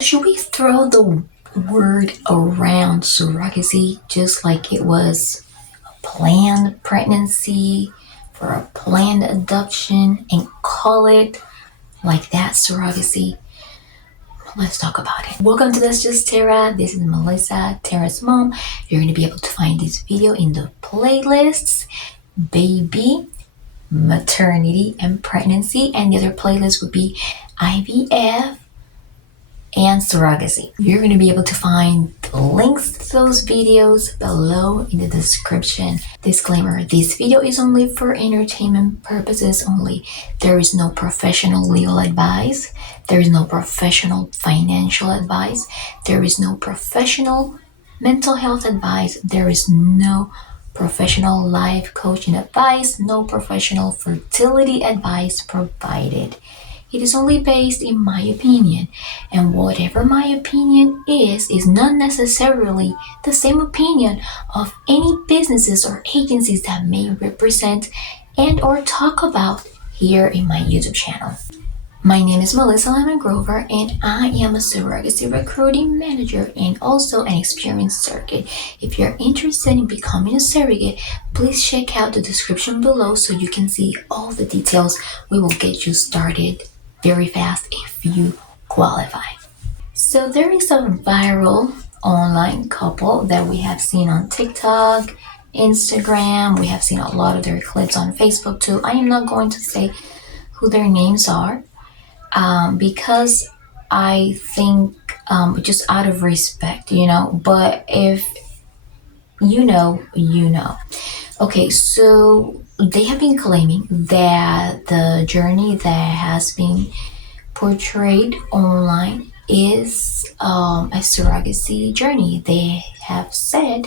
Should we throw the word around surrogacy just like it was a planned pregnancy or a planned adoption and call it like that, surrogacy? Let's talk about it. Welcome to That's Just Tara. This is Melissa, Tara's mom. You're going to be able to find this video in the playlists, baby, maternity, and pregnancy. And the other playlist would be IVF and surrogacy. You're going to be able to find the links to those videos below in the description. Disclaimer, this video is only for entertainment purposes only. There is no professional legal advice. There is no professional financial advice. There is no professional mental health advice. There is no professional life coaching advice. No professional fertility advice provided. It is only based in my opinion, and whatever my opinion is not necessarily the same opinion of any businesses or agencies that may represent and or talk about here in my YouTube channel. My name is Melissa Lymangrover, and I am a surrogacy recruiting manager and also an experienced surrogate. If you're interested in becoming a surrogate, please check out the description below so you can see all the details. We will get you started very fast if you qualify. So there is a viral online couple that we have seen on TikTok, Instagram. We have seen a lot of their clips on Facebook too. I am not going to say who their names are because I think just out of respect, but if you know, you know. Okay, so they have been claiming that the journey that has been portrayed online is a surrogacy journey. They have said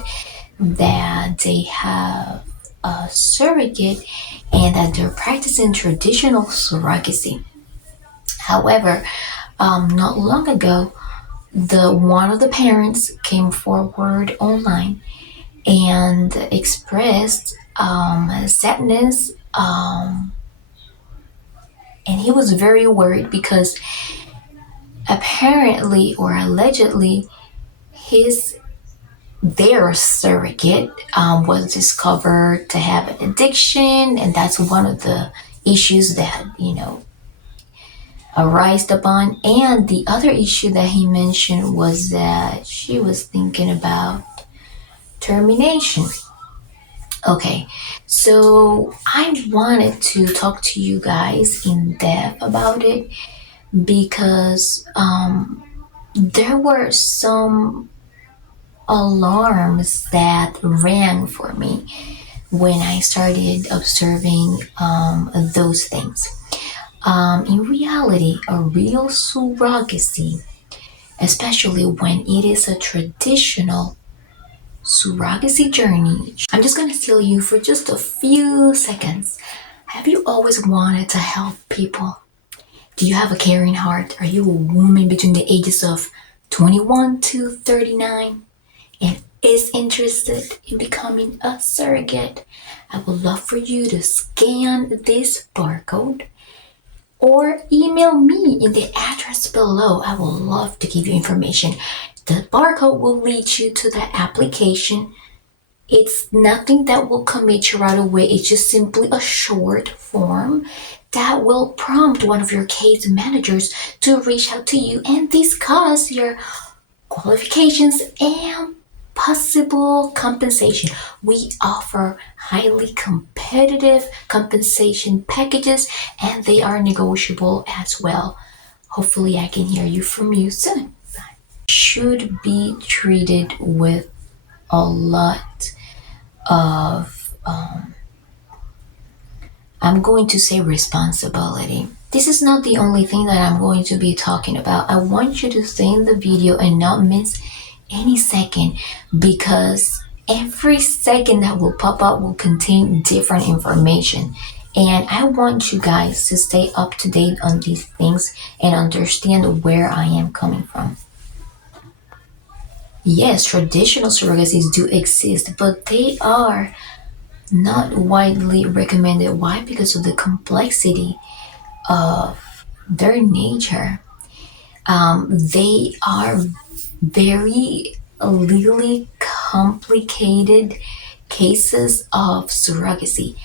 that they have a surrogate and that they're practicing traditional surrogacy. However, not long ago, one of the parents came forward online and expressed sadness, and he was very worried because apparently or allegedly their surrogate was discovered to have an addiction, and that's one of the issues that arised upon. And the other issue that he mentioned was that she was thinking about termination. Okay, so I wanted to talk to you guys in depth about it because there were some alarms that rang for me when I started observing those things. In reality, a real surrogacy, especially when it is a traditional surrogacy journey. I'm just gonna steal you for just a few seconds. Have you always wanted to help people? Do you have a caring heart? Are you a woman between the ages of 21 to 39 and is interested in becoming a surrogate? I would love for you to scan this barcode or email me in the address below. I would love to give you information. The barcode will lead you to the application. It's nothing that will commit you right away. It's just simply a short form that will prompt one of your case managers to reach out to you and discuss your qualifications and possible compensation. We offer highly competitive compensation packages, and they are negotiable as well. Hopefully I can hear you from you soon. Should be treated with a lot of I'm going to say responsibility. This is not the only thing that I'm going to be talking about. I want you to stay in the video and not miss any second, because every second that will pop up will contain different information. And I want you guys to stay up to date on these things and understand where I am coming from. Yes, traditional surrogacies do exist, but they are not widely recommended. Why? Because of the complexity of their nature. They are very legally complicated cases of surrogacy.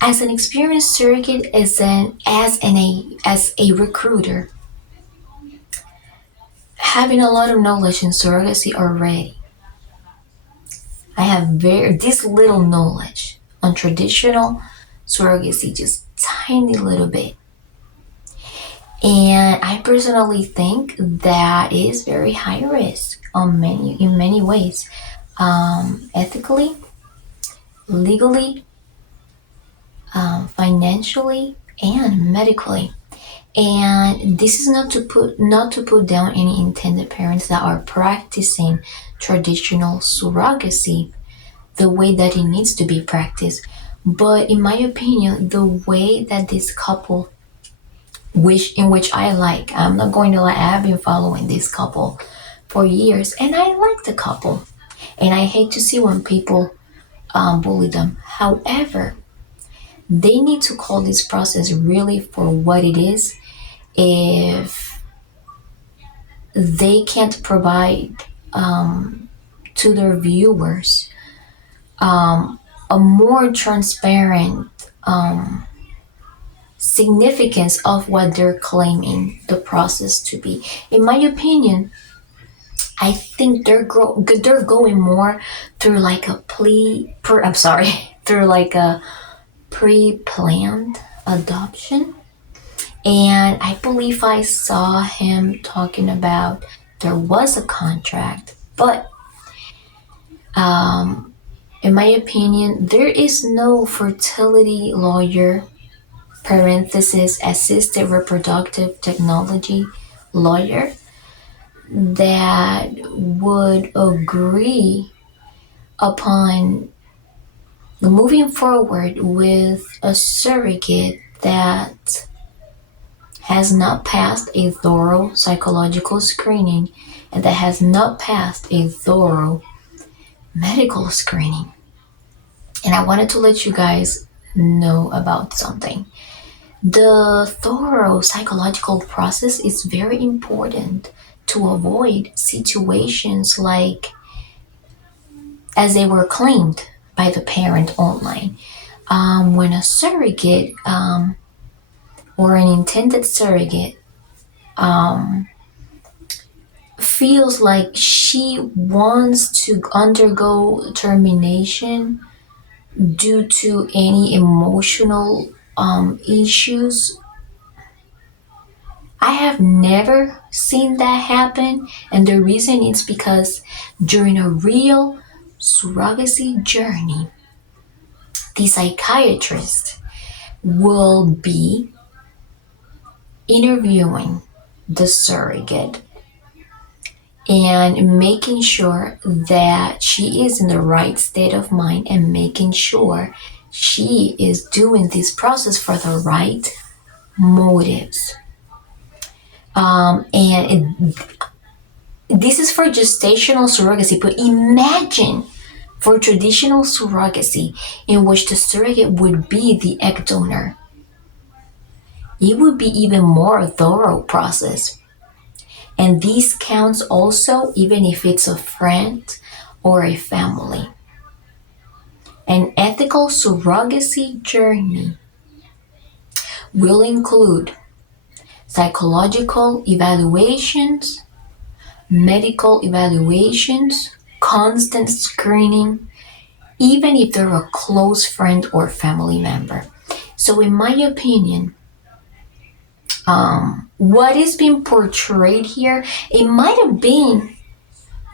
As an experienced surrogate, as a recruiter, having a lot of knowledge in surrogacy already, I have this little knowledge on traditional surrogacy, just tiny little bit. And I personally think that is very high risk in many ways, ethically, legally, financially, and medically. And this is not to put down any intended parents that are practicing traditional surrogacy the way that it needs to be practiced. But in my opinion, the way that this couple, in which I'm not going to lie, I have been following this couple for years, and I like the couple, and I hate to see when people bully them. However, they need to call this process really for what it is. If they can't provide to their viewers a more transparent significance of what they're claiming the process to be. In my opinion, I think they're going more through like a through like a pre-planned adoption. And I believe I saw him talking about there was a contract, but in my opinion, there is no fertility lawyer (assisted reproductive technology lawyer) that would agree upon moving forward with a surrogate that has not passed a thorough psychological screening and that has not passed a thorough medical screening. And I wanted to let you guys know about something. The thorough psychological process is very important to avoid situations like as they were claimed by the parent online. When a surrogate or an intended surrogate feels like she wants to undergo termination due to any emotional issues. I have never seen that happen, and the reason is because during a real surrogacy journey, the psychiatrist will be interviewing the surrogate and making sure that she is in the right state of mind and making sure she is doing this process for the right motives. This is for gestational surrogacy, but imagine for traditional surrogacy in which the surrogate would be the egg donor. It would be even more thorough process. And this counts also even if it's a friend or a family. An ethical surrogacy journey will include psychological evaluations, medical evaluations, constant screening, even if they're a close friend or family member. So in my opinion, what is being portrayed here, it might have been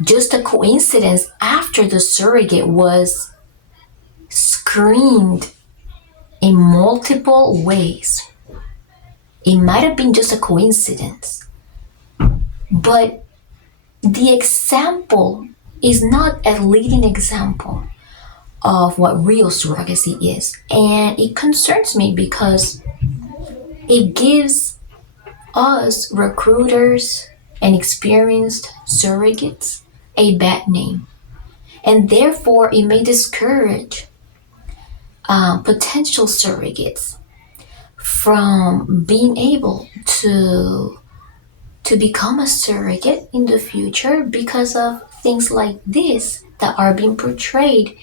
just a coincidence after the surrogate was screened in multiple ways. It might have been just a coincidence. But the example is not a leading example of what real surrogacy is. And it concerns me because it gives us recruiters and experienced surrogates a bad name. And therefore, it may discourage potential surrogates from being able to to become a surrogate in the future because of things like this that are being portrayed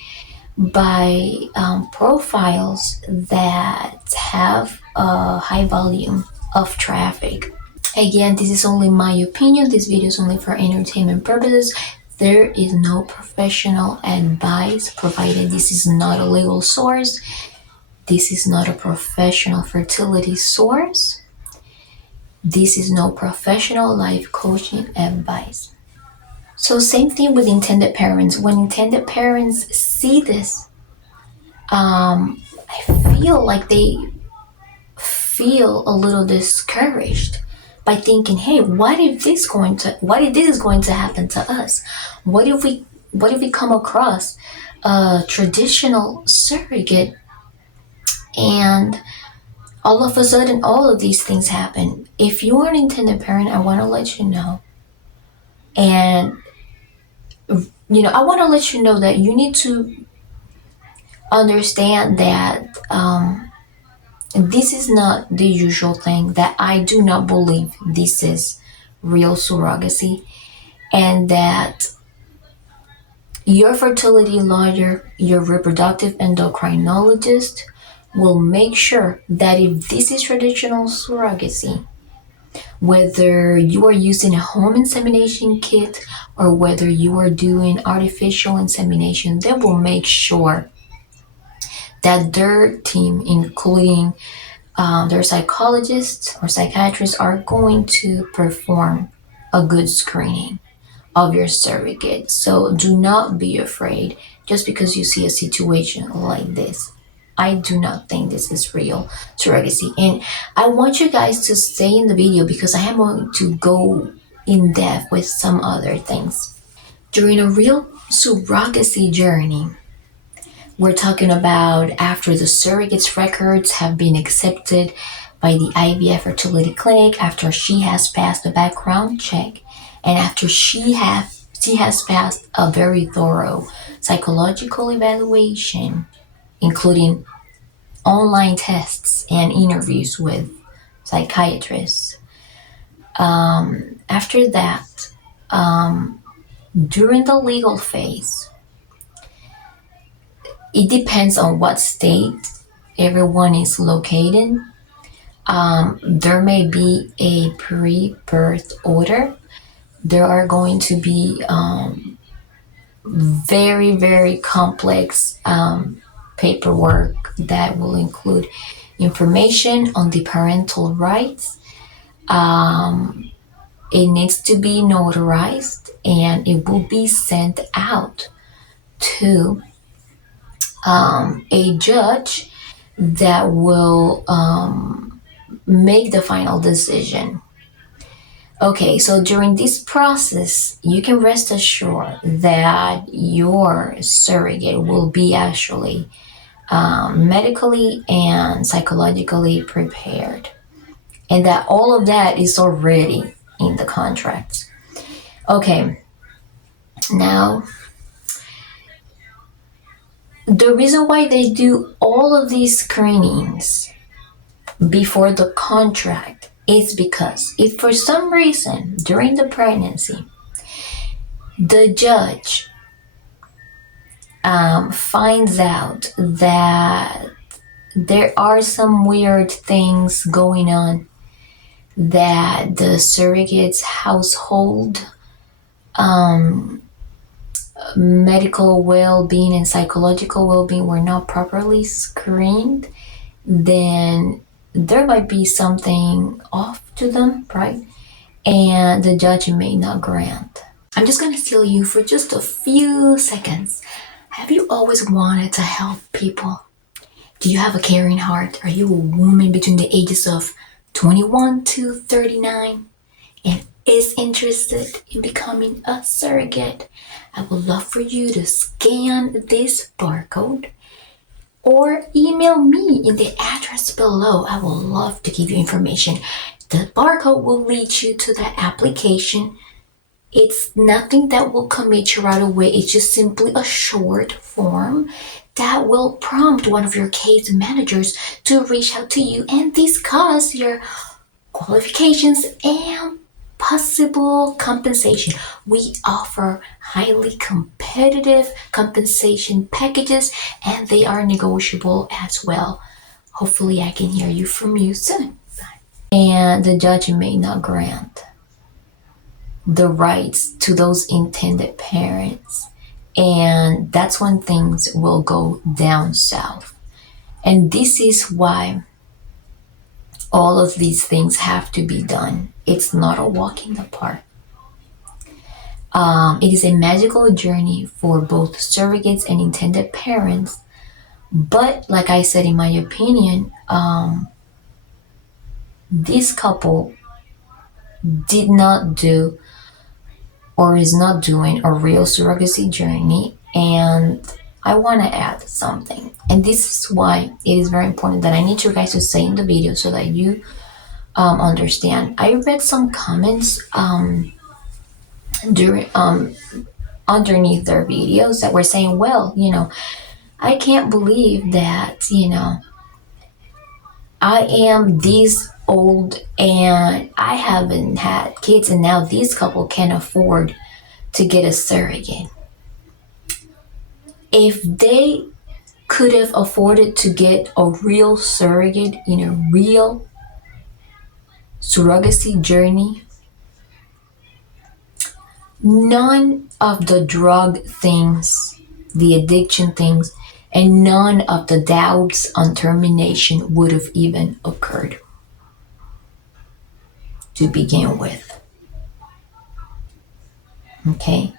by profiles that have a high volume of traffic. Again, this is only my opinion. This video is only for entertainment purposes. There is no professional advice provided. This is not a legal source. This is not a professional fertility source. This is no professional life coaching advice. So same thing with intended parents. When intended parents see this, I feel like they feel a little discouraged by thinking, hey, what if this is going to happen to us? What if we come across a traditional surrogate and all of a sudden all of these things happen? If you are an intended parent, I want to let you know. And I want to let you know that you need to understand that this is not the usual thing, that I do not believe this is real surrogacy, and that your fertility lawyer, your reproductive endocrinologist will make sure that if this is traditional surrogacy, whether you are using a home insemination kit or whether you are doing artificial insemination, they will make sure that their team, including their psychologists or psychiatrists, are going to perform a good screening of your surrogate. So do not be afraid just because you see a situation like this. I do not think this is real surrogacy. And I want you guys to stay in the video because I am going to go in depth with some other things. During a real surrogacy journey, we're talking about after the surrogate's records have been accepted by the IVF fertility clinic, after she has passed the background check, and after she has passed a very thorough psychological evaluation, including online tests and interviews with psychiatrists. After that, during the legal phase, it depends on what state everyone is located. There may be a pre-birth order. There are going to be very, very complex paperwork that will include information on the parental rights. It needs to be notarized and it will be sent out to a judge that will make the final decision. Okay, so during this process, you can rest assured that your surrogate will be actually medically and psychologically prepared, and that all of that is already in the contracts. Okay, now the reason why they do all of these screenings before the contract is because if for some reason during the pregnancy the judge finds out that there are some weird things going on, that the surrogate's household medical well-being and psychological well-being were not properly screened, then there might be something off to them, right? And the judge may not grant. I'm just going to steal you for just a few seconds. Have you always wanted to help people? Do you have a caring heart? Are you a woman between the ages of 21 to 39 and is interested in becoming a surrogate? I would love for you to scan this barcode or email me in the address below. I would love to give you information. The barcode will lead you to that application. It's nothing that will commit you right away. It's just simply a short form that will prompt one of your case managers to reach out to you and discuss your qualifications and possible compensation. We offer highly competitive compensation packages, and they are negotiable as well. Hopefully I can hear you from you soon. And the judge may not grant the rights to those intended parents. And that's when things will go down south. And this is why all of these things have to be done. It's not a walk in the park. It is a magical journey for both surrogates and intended parents. But like I said, in my opinion, this couple did not do or is not doing a real surrogacy journey. And I want to add something. And this is why it is very important that I need you guys to say in the video so that you understand. I read some comments during underneath their videos that were saying, well, I can't believe that, I am this old and I haven't had kids, and now this couple can afford to get a surrogate. If they could have afforded to get a real surrogate in a real surrogacy journey, none of the drug things, the addiction things, and none of the doubts on termination would have even occurred to begin with. Okay?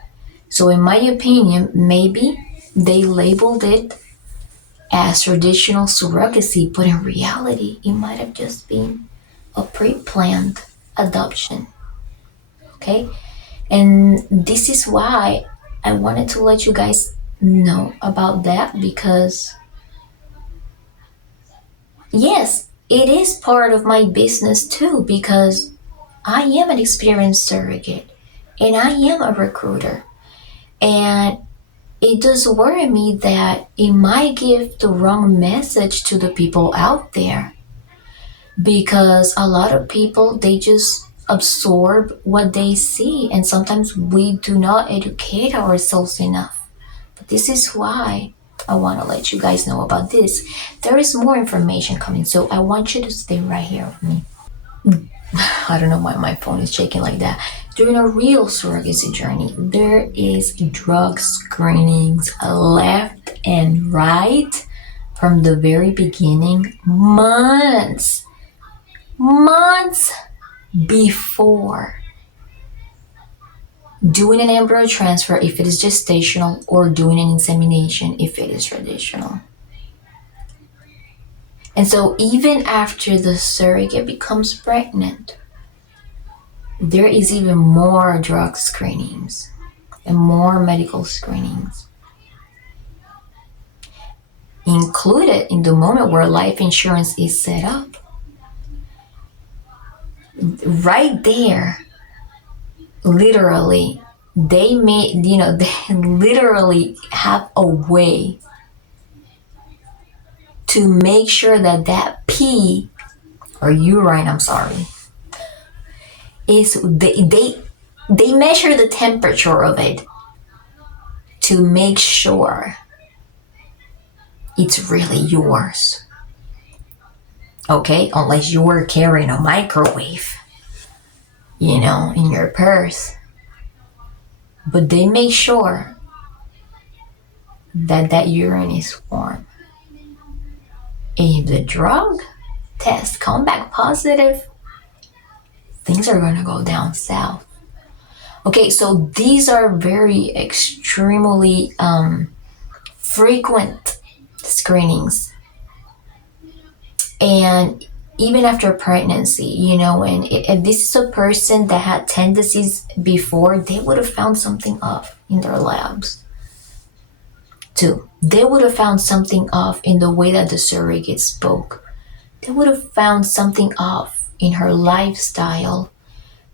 So in my opinion, maybe they labeled it as traditional surrogacy, but in reality, it might have just been a pre-planned adoption. Okay? And this is why I wanted to let you guys know about that, because yes, it is part of my business too, because I am an experienced surrogate and I am a recruiter. And it does worry me that it might give the wrong message to the people out there, because a lot of people, they just absorb what they see, and sometimes we do not educate ourselves enough. But this is why I want to let you guys know about this. There is more information coming, so I want you to stay right here with me. I don't know why my phone is shaking like that. During a real surrogacy journey, there is drug screenings left and right from the very beginning, months before doing an embryo transfer if it is gestational, or doing an insemination if it is traditional. And so even after the surrogate becomes pregnant, there is even more drug screenings and more medical screenings included in the moment where life insurance is set up. Right there, literally, they literally have a way to make sure that that pee or urine, is they measure the temperature of it to make sure it's really yours. Okay, unless you were carrying a microwave, in your purse. But they make sure that urine is warm. If the drug test come back positive, things are going to go down south. Okay, so these are very extremely frequent screenings. And even after pregnancy, and if this is a person that had tendencies before, they would have found something off in their labs too. They would have found something off in the way that the surrogate spoke. They would have found something off in her lifestyle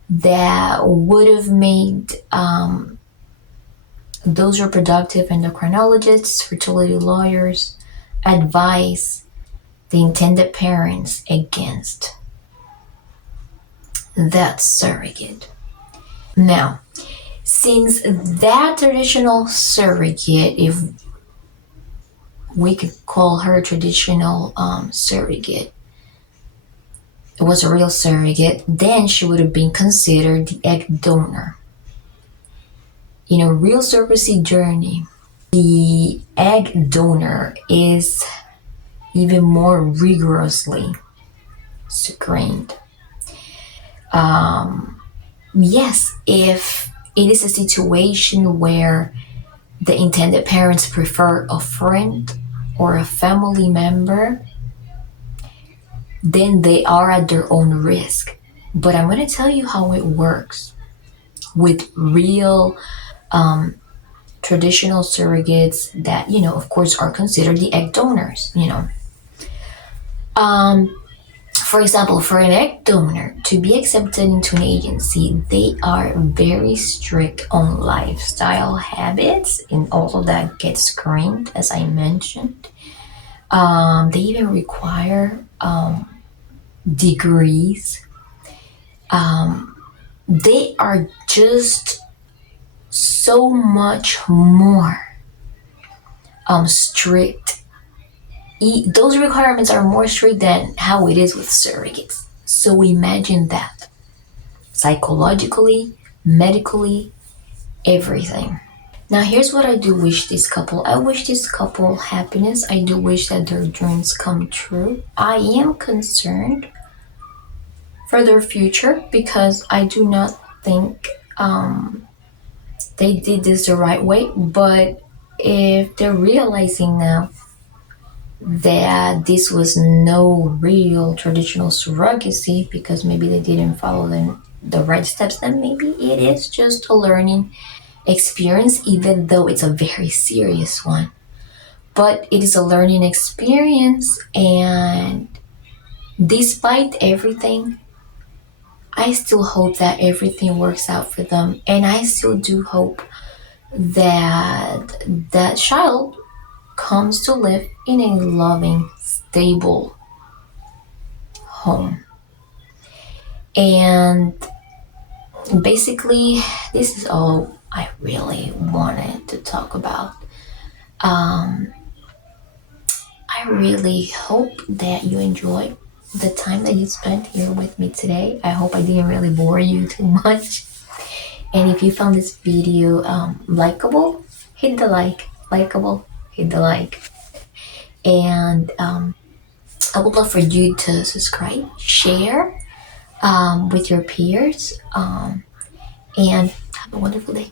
that would have made those reproductive endocrinologists, fertility lawyers, advise the intended parents against that surrogate. Now, since that traditional surrogate, if we could call her traditional surrogate, it was a real surrogate, then she would have been considered the egg donor. In a real surrogacy journey, the egg donor is even more rigorously screened. Yes, if it is a situation where the intended parents prefer a friend or a family member, then they are at their own risk. But I'm going to tell you how it works with real traditional surrogates that, of course, are considered the egg donors, For example, for an egg donor to be accepted into an agency, they are very strict on lifestyle habits, and also that gets screened, as I mentioned. They even require degrees. They are just so much more strict. Those requirements are more strict than how it is with surrogates. So imagine that. Psychologically, medically, everything. Now here's what I do wish this couple. I wish this couple happiness. I do wish that their dreams come true. I am concerned for their future because I do not think they did this the right way. But if they're realizing now that this was no real traditional surrogacy because maybe they didn't follow the right steps, then maybe it is just a learning experience, even though it's a very serious one. But it is a learning experience, and despite everything, I still hope that everything works out for them, and I still do hope that that child comes to live in a loving, stable home. And basically, this is all I really wanted to talk about. I really hope that you enjoyed the time that you spent here with me today. I hope I didn't really bore you too much. And if you found this video likable, hit the like. Likeable, hit the like. And I would love for you to subscribe, share with your peers, and have a wonderful day.